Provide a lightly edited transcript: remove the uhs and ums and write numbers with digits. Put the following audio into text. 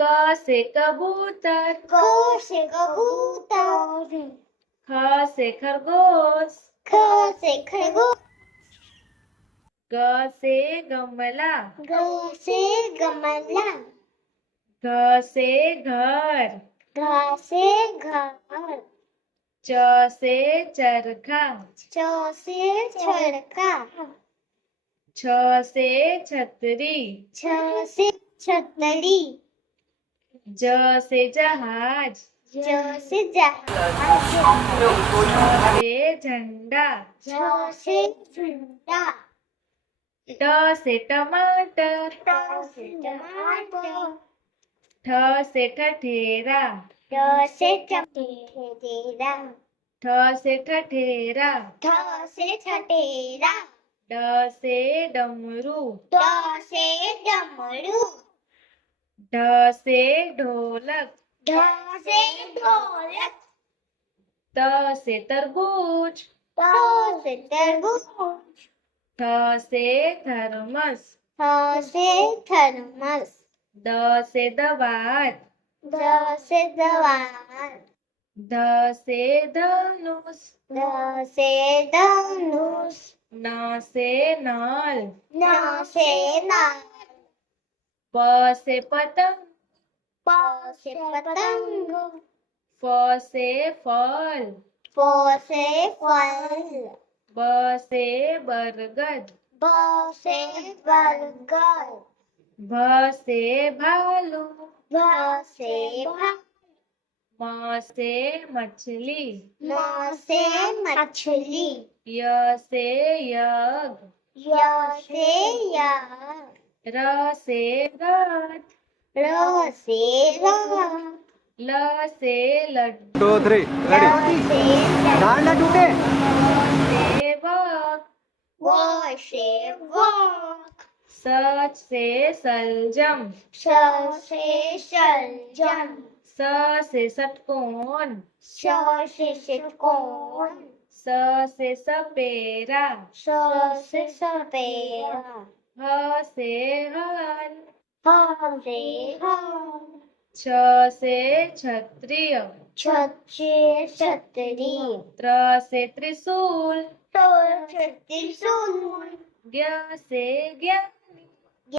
क से कबूतर, क से कबूतर, ख से खरगोश, ख से खरगोश, ग से गमला, ग से गमला, घ से घर, घ से घर, च से चरखा, च से चरखा, छ से छतरी, छ से छतरी, ज से जहाज, ज से जहाज, झ से झंडा, झ से झंडा, ट से टमाटर, ट से टमाटर, ठ से ठठेरा, ठ से ठठेरा, ठ से ठठेरा, ठ से ठठेरा, ड से डमरू, ड से डमरू, ढ से ढोलक, ढ से ढोलक, त से तरबूज, त से तरबूज, थ से थर्मस, थ से थर्मस, द से दवात, द से दवात, ध से धनुष, द से धनुष, न से नल, न से नाल, प से पतंग, प से पतंग, फ से फल, फ से फल, ब से बरगद, ब से बरगद, भ से भालू, भ से भालू, म से मछली, म से मछली, य से यज्ञ, य से यज्ञ, र से रथ, र से रथ, ल से लड्डू, 2 3 ल रेडी से डांडा टूटे से वक, व से वक, स से सलजम, स से सलजम, स से षटकोण, स से षटकोण, स से सपेरा, स से सपेरा, ह से हल, ह से हल, छ से क्षत्रिय, छ से छतरी, त्र से त्रिशूल, ट से त्रिशूल, ज्ञ से ज्ञान,